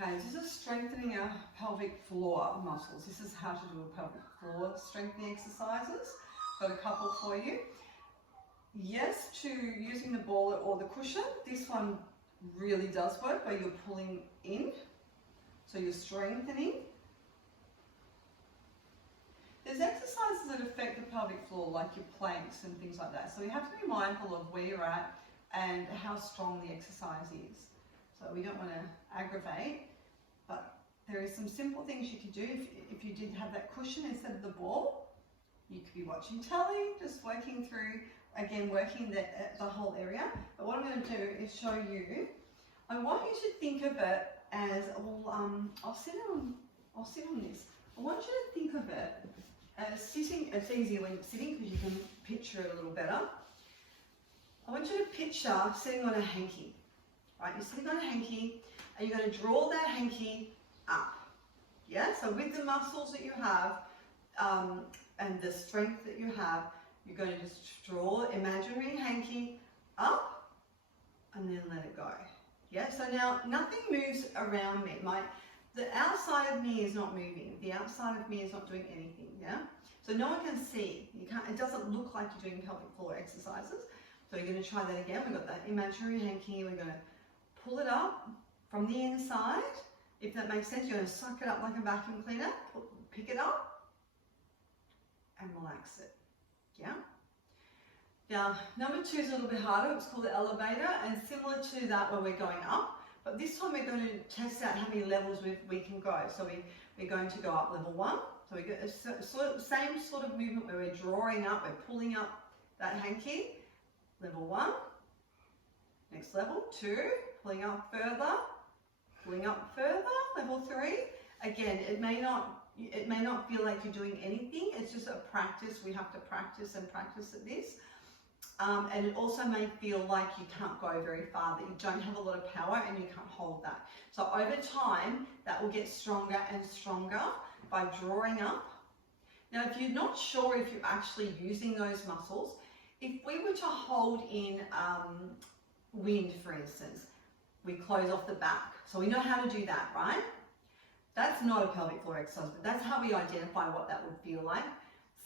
Okay, this is strengthening our pelvic floor muscles. This is how to do a pelvic floor strengthening exercises. Got a couple for you. Yes to using the ball or the cushion. This one really does work where you're pulling in. So you're strengthening. There's exercises that affect the pelvic floor, like your planks and things like that. So you have to be mindful of where you're at and how strong the exercise is. So we don't want to aggravate, but there is some simple things you could do. If you did have that cushion instead of the ball, you could be watching telly, just working through, again, working the whole area. But what I'm going to do is show you, I want you to think of it as, well, I'll sit on this. I want you to think of it as sitting. It's easier when you're sitting because you can picture it a little better. I want you to picture sitting on a hanky. Right, you're sitting on a hanky and you're going to draw that hanky up. Yeah, so with the muscles that you have and the strength that you have, you're going to just draw imaginary hanky up and then let it go. Yeah, so now nothing moves around me. The outside of me is not moving. The outside of me is not doing anything. Yeah, so no one can see. You can't. It doesn't look like you're doing pelvic floor exercises. So you're going to try that again. We've got that imaginary hanky. We're going to pull it up from the inside. If that makes sense, you're going to suck it up like a vacuum cleaner. Pick it up and relax it. Yeah. Now, number 2 is a little bit harder. It's called the elevator, and similar to that where we're going up. But this time we're going to test out how many levels we can go. So we're going to go up level 1. So we get the same sort of movement where we're drawing up, we're pulling up that hanky. Level 1. Next level 2. Pulling up further. Pulling up further. Level 3. Again, it may not feel like you're doing anything. It's just a practice. We have to practice and practice at this. And it also may feel like you can't go very far, that you don't have a lot of power and you can't hold that. So over time, that will get stronger and stronger by drawing up. Now, if you're not sure if you're actually using those muscles, if we were to hold in wind, for instance, we close off the back. So we know how to do that, right? That's not a pelvic floor exercise, but that's how we identify what that would feel like.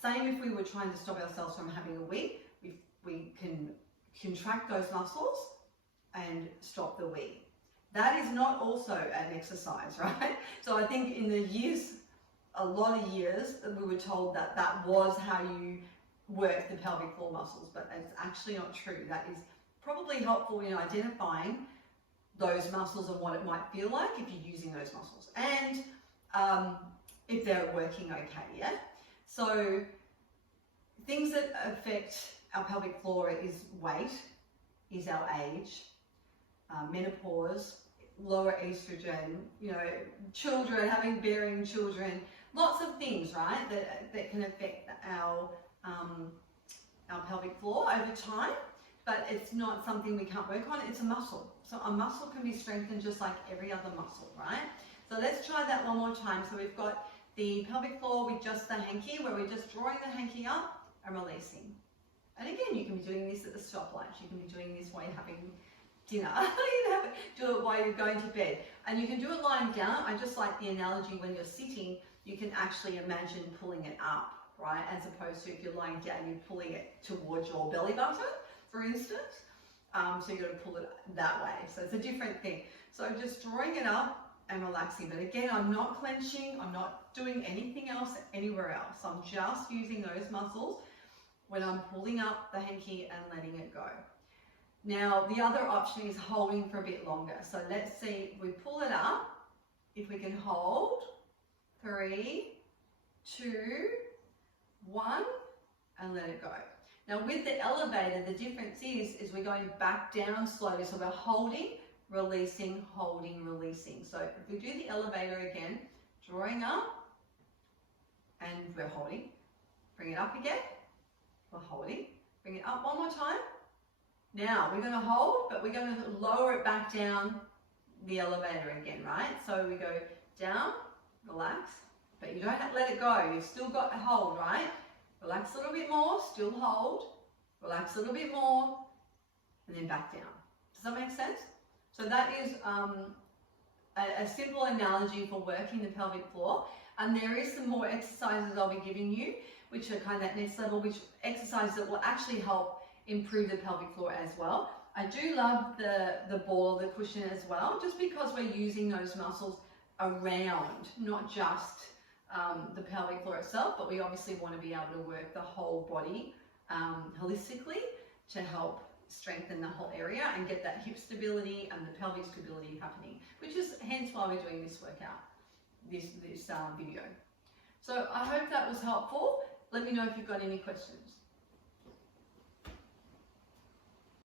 Same if we were trying to stop ourselves from having a wee. We can contract those muscles and stop the wee. That is not also an exercise, right? So I think in the years, a lot of years, we were told that that was how you work the pelvic floor muscles, but it's actually not true. That is probably helpful in identifying those muscles and what it might feel like if you're using those muscles, and if they're working okay. Yeah, so things that affect our pelvic floor is weight, is our age, menopause, lower estrogen, children, bearing children, lots of things, right, that can affect our pelvic floor over time. But it's not something we can't work on. It's a muscle. So a muscle can be strengthened just like every other muscle, right? So let's try that one more time. So we've got the pelvic floor with just the hanky, where we're just drawing the hanky up and releasing. And again, you can be doing this at the stoplight. You can be doing this while you're having dinner. You can do it while you're going to bed. And you can do it lying down. I just like the analogy when you're sitting, you can actually imagine pulling it up, right? As opposed to if you're lying down, you're pulling it towards your belly button, for instance. So you've got to pull it that way. So it's a different thing. So just drawing it up and relaxing. But again, I'm not clenching. I'm not doing anything else anywhere else. I'm just using those muscles when I'm pulling up the hanky and letting it go. Now, the other option is holding for a bit longer. So let's see, if we pull it up, if we can hold, 3, 2, 1, and let it go. Now with the elevator, the difference is we're going back down slowly. So we're holding, releasing, holding, releasing. So if we do the elevator again, drawing up, and we're holding, bring it up again, we're holding, bring it up one more time. Now we're going to hold, but we're going to lower it back down the elevator again, right? So we go down, relax, but you don't have to let it go. You've still got a hold, right? Relax a little bit more, still hold, relax a little bit more, and then back down. Does that make sense? So that is a simple analogy for working the pelvic floor. And there is some more exercises I'll be giving you, which are kind of that next level, which exercises that will actually help improve the pelvic floor as well. I do love the ball, the cushion as well, just because we're using those muscles around, not just the pelvic floor itself, but we obviously want to be able to work the whole body holistically to help strengthen the whole area and get that hip stability and the pelvic stability happening, which is hence why we're doing this workout, this video. So I hope that was helpful. Let me know if you've got any questions.